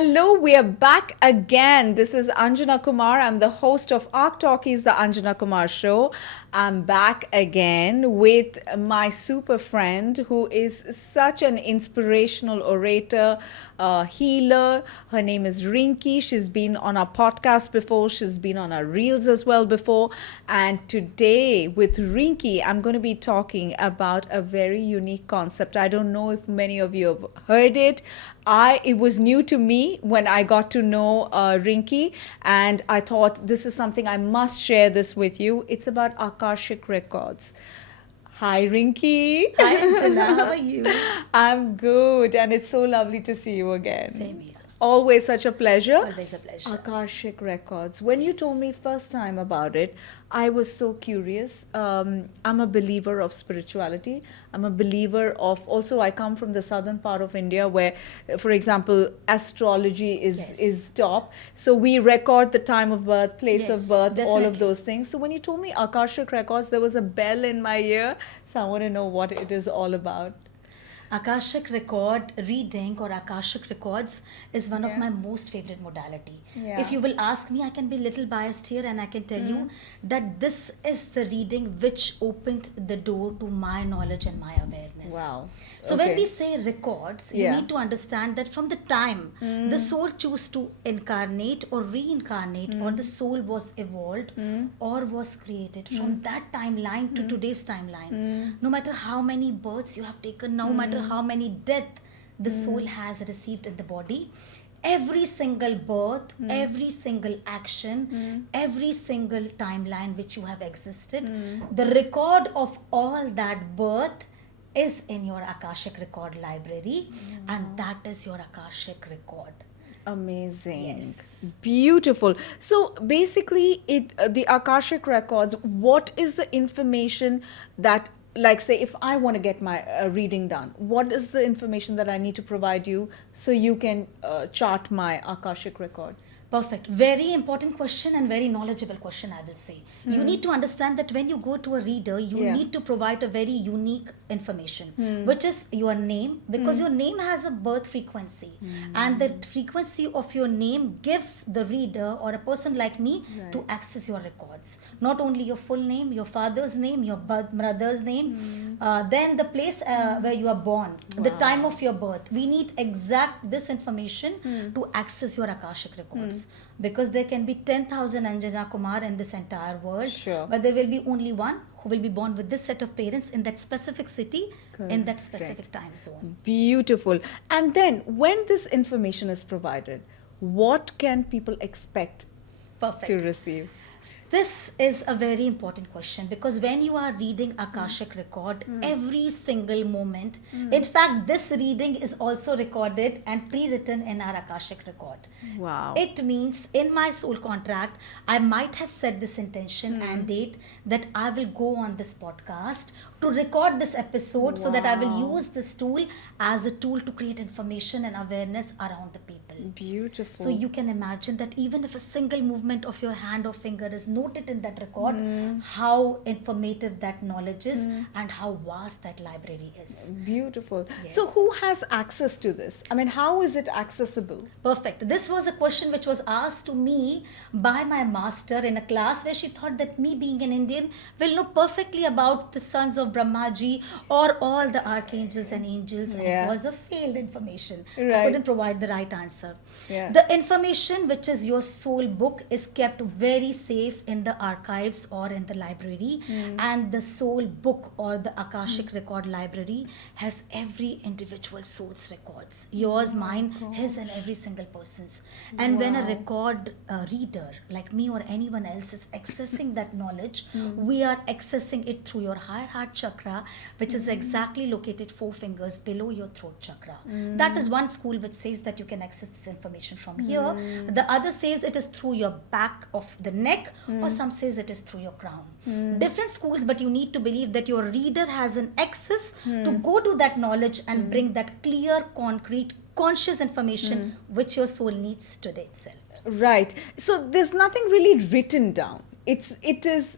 Hello, we are back again. This is Anjana Kumar. I'm the host of Talkies, the Anjana Kumar Show. I'm back again with my super friend who is such an inspirational orator, healer. Her name is Rinki. She's been on our podcast before, she's been on our reels as well before. And today, with Rinki, I'm going to be talking about a very unique concept. I don't know if many of you have heard it. It was new to me when I got to know Rinki, and I thought this is something I must share this with you. It's about Akashic Records. Hi, Rinki. Hi, Anjana. How are you? I'm good, and it's so lovely to see you again. Same here. Always such a pleasure. Always a pleasure. Akashic Records. When you told me first time about it, I was so curious. I'm a believer of spirituality. I'm a believer of, also I come from the southern part of India where, for example, astrology is top. So we record the time of birth, place of birth, all of those things. So when you told me Akashic Records, there was a bell in my ear. So I want to know what it is all about. Akashic record reading or Akashic records is one of my most favorite modality. If you will ask me, I can be little biased here and I can tell you that this is the reading which opened the door to my knowledge and my awareness. Wow. So when we say records, you need to understand that from the time the soul chose to incarnate or reincarnate or the soul was evolved or was created, from that timeline to today's timeline, no matter how many births you have taken, no matter how many death the soul has received in the body, every single birth, every single action, every single timeline which you have existed, the record of all that birth is in your Akashic record library, and that is your Akashic record. Amazing. Yes. Beautiful. So basically, the Akashic Records, what is the information that, like say, if I want to get my reading done, what is the information that I need to provide you so you can chart my Akashic record? Perfect. Very important question and very knowledgeable question, I will say. You need to understand that when you go to a reader, you need to provide a very unique information, which is your name, because your name has a birth frequency. And the frequency of your name gives the reader or a person like me to access your records. Not only your full name, your father's name, your brother's name, then the place where you are born, the time of your birth. We need exact this information to access your Akashic records. Because there can be 10,000 Anjana Kumar in this entire world, but there will be only one who will be born with this set of parents in that specific city, in that specific time zone. Beautiful. And then when this information is provided, what can people expect to receive? This is a very important question, because when you are reading Akashic record, every single moment, in fact, this reading is also recorded and pre-written in our Akashic record. Wow. It means in my soul contract, I might have set this intention and date that I will go on this podcast to record this episode so that I will use this tool as a tool to create information and awareness around the people. Beautiful. So you can imagine that even if a single movement of your hand or finger is noted in that record, how informative that knowledge is and how vast that library is. Beautiful. Yes. So who has access to this? I mean, how is it accessible? Perfect. This was a question which was asked to me by my master in a class where she thought that me being an Indian will know perfectly about the sons of Brahmaji or all the archangels and angels, and it was a failed information. I couldn't provide the right answer. The information which is your soul book is kept very safe in the archives or in the library, and the soul book or the Akashic record library has every individual soul's records, yours, mine, his, and every single person's. And when a record reader like me or anyone else is accessing that knowledge, we are accessing it through your higher heart chakra, which is exactly located 4 fingers below your throat chakra. That is one school which says that you can access this information from here. The other says it is through your back of the neck, or some says it is through your crown. Different schools, but you need to believe that your reader has an access to go to that knowledge and bring that clear, concrete, conscious information which your soul needs today itself. Right. So there's nothing really written down. It is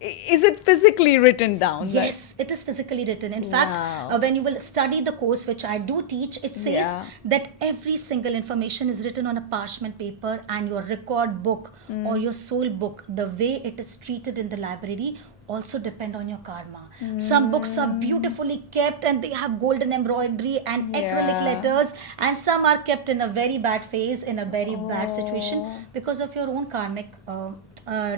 Is it physically written down? Yes, it is physically written. In fact, Wow. when you will study the course, which I do teach, it says Yeah. that every single information is written on a parchment paper, and your record book or your soul book, the way it is treated in the library, also depend on your karma. Some books are beautifully kept and they have golden embroidery and acrylic Yeah. letters, and some are kept in a very bad phase, in a very bad situation, because of your own karmic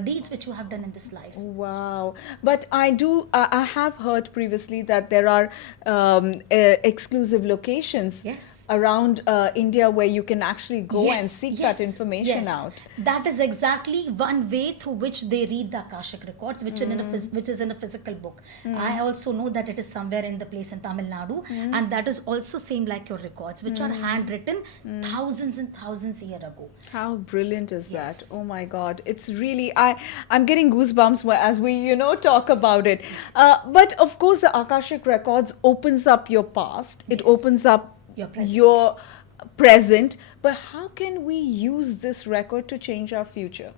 deeds which you have done in this life. Wow. But I have heard previously that there are exclusive locations Yes. around India where you can actually go and seek that information yes. out. That is exactly one way through which they read the Akashic Records, which, which is in a physical book. I also know that it is somewhere in the place in Tamil Nadu, and that is also same like your records, which are handwritten thousands and thousands year ago. How brilliant is that? Yes. Oh my God. It's really, I'm getting goosebumps as we, talk about it. But of course, the Akashic Records opens up your past. It Yes. opens up Your present. your present. But how can we use this record to change our future?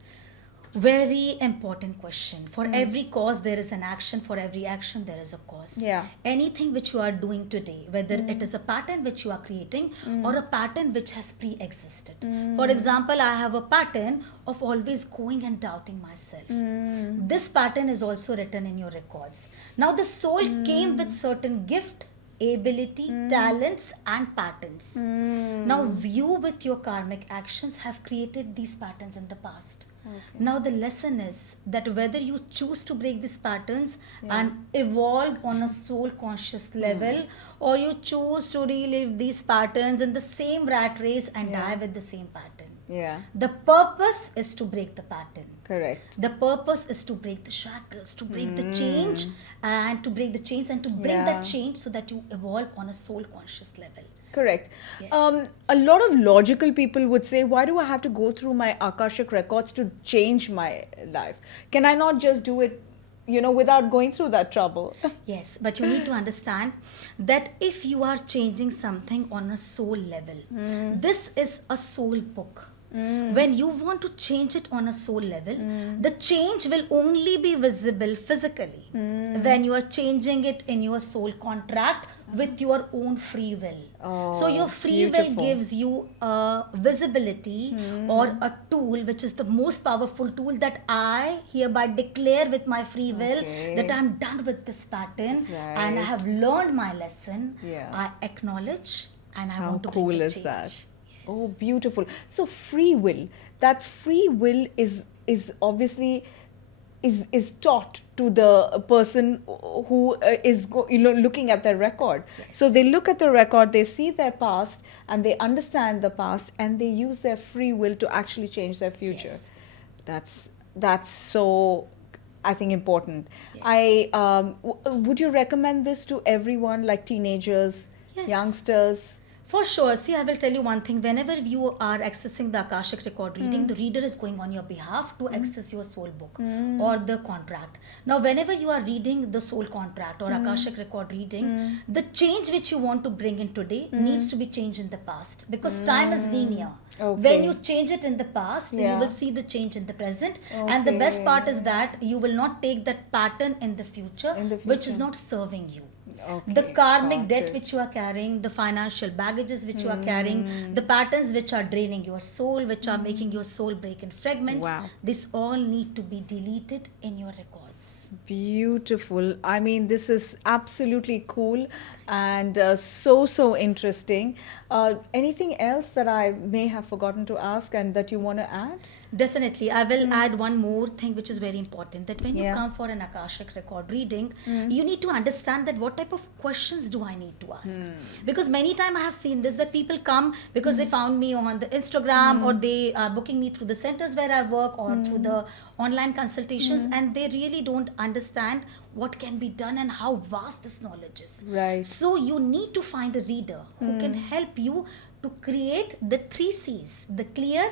Very important question. For every cause, there is an action. For every action, there is a cause. Yeah. Anything which you are doing today, whether it is a pattern which you are creating or a pattern which has pre existed. For example, I have a pattern of always going and doubting myself. This pattern is also written in your records. Now, the soul came with certain gift, ability, talents, and patterns. Now, you with your karmic actions have created these patterns in the past. Now, the lesson is that whether you choose to break these patterns and evolve on a soul conscious level, or you choose to relive these patterns in the same rat race and die with the same pattern. Yeah. The purpose is to break the pattern. Correct. The purpose is to break the shackles, to break the change, and to break the chains and to bring Yeah. that change so that you evolve on a soul conscious level. Correct. Yes. A lot of logical people would say, why do I have to go through my Akashic Records to change my life? Can I not just do it, without going through that trouble? Yes, but you need to understand that if you are changing something on a soul level, this is a soul book. When you want to change it on a soul level, the change will only be visible physically when you are changing it in your soul contract with your own free will. So your free beautiful. will gives you a visibility or a tool, which is the most powerful tool, that I hereby declare with my free will that I'm done with this pattern and I Right. have learned my lesson. Yeah. I acknowledge and I How want to cool bring the is change. that? Oh, beautiful. So free will, that free will is obviously is taught to the person who is looking at their record. So they look at the record, they see their past, and they understand the past, and they use their free will to actually change their future. Yes. That's so, I think, important. Would you recommend this to everyone, like teenagers, Yes. youngsters? For sure. See, I will tell you one thing. Whenever you are accessing the Akashic record reading, the reader is going on your behalf to access your soul book or the contract. Now, whenever you are reading the soul contract or Akashic record reading, the change which you want to bring in today needs to be changed in the past, because time is linear. Okay. When you change it in the past, you Yeah. will see the change in the present. And the best part is that you will not take that pattern in the future, which is not serving you. The Okay, karmic got debt it. which you are carrying, the financial baggages which you are carrying, the patterns which are draining your soul, which are making your soul break in fragments, Wow. this all need to be deleted in your records. Beautiful. I mean, this is absolutely cool and so interesting. Anything else that I may have forgotten to ask and that you want to add? Definitely. I will add one more thing which is very important, that when you Yeah. come for an Akashic record reading, you need to understand that what type of questions do I need to ask. Because many times I have seen this, that people come because they found me on the Instagram or they are booking me through the centers where I work or through the online consultations, and they really don't understand what can be done and how vast this knowledge is. Right. So you need to find a reader who can help you to create the 3 C's, the clear,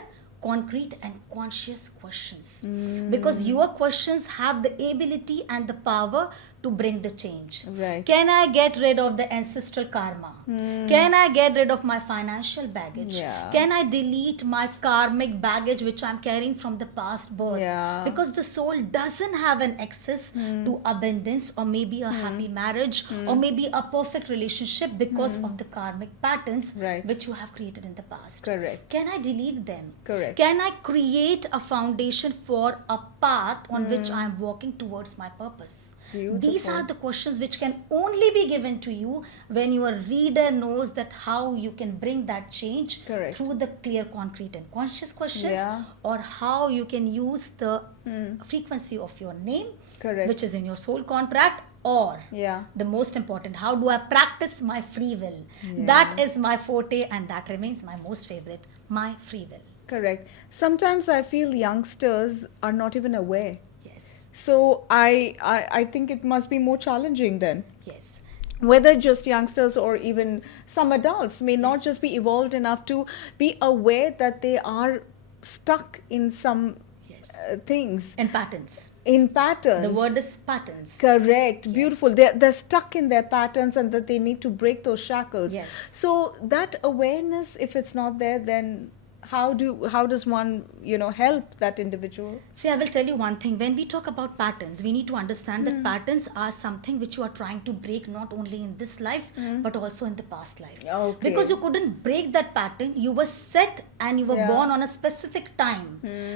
concrete and conscious questions, because your questions have the ability and the power to bring the change? Right. Can I get rid of the ancestral karma? Can I get rid of my financial baggage? Yeah. Can I delete my karmic baggage which I'm carrying from the past birth? Yeah. Because the soul doesn't have an access to abundance, or maybe a happy marriage, or maybe a perfect relationship because of the karmic patterns Right. which you have created in the past. Correct. Can I delete them? Correct. Can I create a foundation for a path on which I am walking towards my purpose? These Beautiful. are the questions which can only be given to you when your reader knows that how you can bring that change Correct. through the clear, concrete and conscious questions, Yeah. or how you can use the frequency of your name, Correct. which is in your soul contract, or Yeah. the most important, how do I practice my free will? That is my forte, and that remains my most favorite, my free will. Correct. Sometimes I feel youngsters are not even aware. Yes, So I think it must be more challenging then. yes. Whether just youngsters or even some adults may not just be evolved enough to be aware that they are stuck in some Yes. things, And patterns. in patterns. The word is patterns. Correct. Beautiful. They're stuck in their patterns and that they need to break those shackles. Yes. So that awareness, if it's not there, then how does one help that individual? See, I will tell you one thing. When we talk about patterns, we need to understand that patterns are something which you are trying to break not only in this life but also in the past life. Okay. Because you couldn't break that pattern. You were set and you were Yeah. born on a specific time.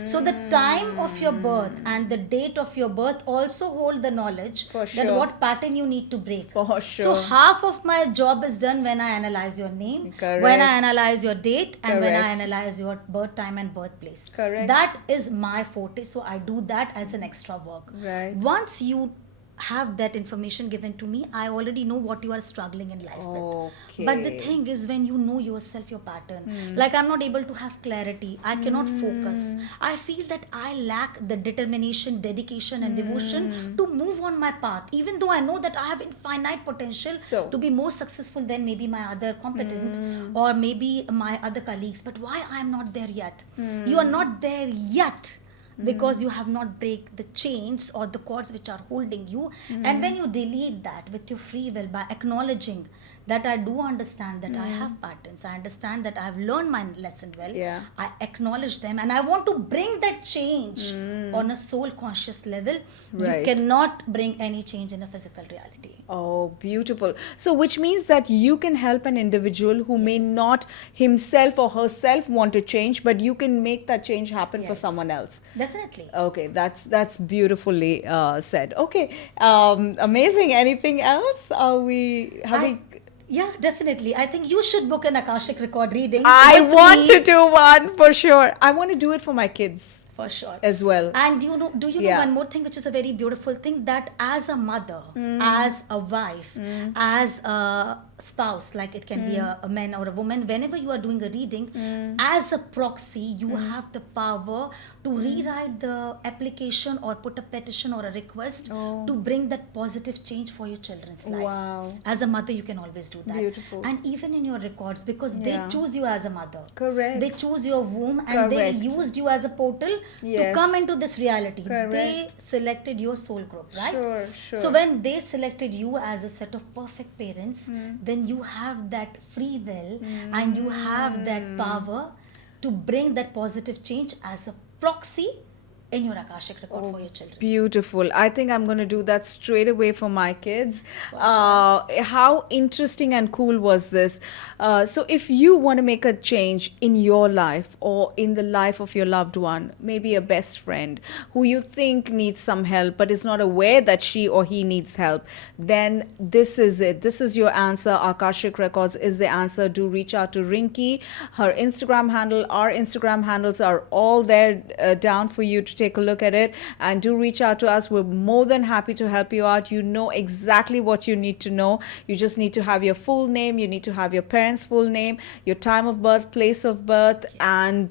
So the time of your birth and the date of your birth also hold the knowledge For that sure. what pattern you need to break. For So sure. half of my job is done when I analyze your name, Correct. when I analyze your date, and when I Correct. analyze your birth time and birthplace. Correct. That is my forte, so I do that as an extra work. Right. Once you have that information given to me, I already know what you are struggling in life with. But the Okay. thing is, when you know yourself, your pattern, like I'm not able to have clarity, I cannot focus. I feel that I lack the determination, dedication, and devotion to move on my path, even though I know that I have infinite potential So- to be more successful than maybe my other competent or maybe my other colleagues. But why I am not there yet? You are not there yet because you have not break the chains or the cords which are holding you. And when you delete that with your free will by acknowledging that I do understand that I have patterns, I understand that I have learned my lesson well, Yeah. I acknowledge them, and I want to bring that change on a soul conscious level. Right. You cannot bring any change in a physical reality. Oh, beautiful. So, which means that you can help an individual who may not himself or herself want to change, but you can make that change happen for Yes. someone else. Definitely. Okay, that's beautifully said. Okay, amazing. Anything else? Yeah, definitely. I think you should book an Akashic record reading. I with want me, to do one for sure. I want to do it for my kids for sure. as well. And do you know Yeah. one more thing, which is a very beautiful thing, that as a mother, as a wife, as a spouse, like it can be a man or a woman, whenever you are doing a reading, as a proxy, you have the power to rewrite the application or put a petition or a request to bring that positive change for your children's life. Wow. As a mother, you can always do that. Beautiful. And even in your records, because they Yeah. choose you as a mother. Correct. They choose your womb and they Correct. used you as a portal to Yes. come into this reality. Correct. They selected your soul group, right? Sure, sure. So when they selected you as a set of perfect parents, then you have that free will and you have that power to bring that positive change as a proxy in your Akashic record for your children. Beautiful. I think I'm going to do that straight away for my kids. For How interesting and cool was this? So, if you want to make a change in your life or in the life of your loved one, maybe a best friend who you think needs some help but is not aware that she or he needs help, then this is it. This is your answer. Akashic Records is the answer. Do reach out to Rinki. Her Instagram handle, our Instagram handles are all there down for you to take a look at it, and do reach out to us. We're more than happy to help you out. You know exactly what you need to know. You just need to have your full name, you need to have your parents' full name, your time of birth, place of birth, and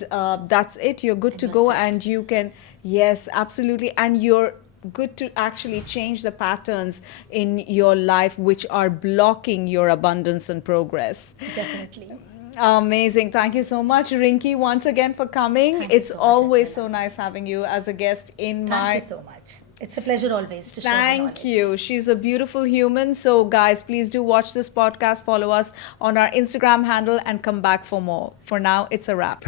that's it. You're good to you're go, set. and you can, yes, absolutely, and you're good to actually change the patterns in your life which are blocking your abundance and progress. Definitely. Amazing. Thank you so much, Rinki, once again for coming. Thank you It's so much, always Anjana. so nice having you as a guest in Thank my you so much. It's a pleasure always to share the Thank knowledge. you. She's a beautiful human. So, guys, please do watch this podcast, follow us on our Instagram handle, and come back for more. For now, it's a wrap.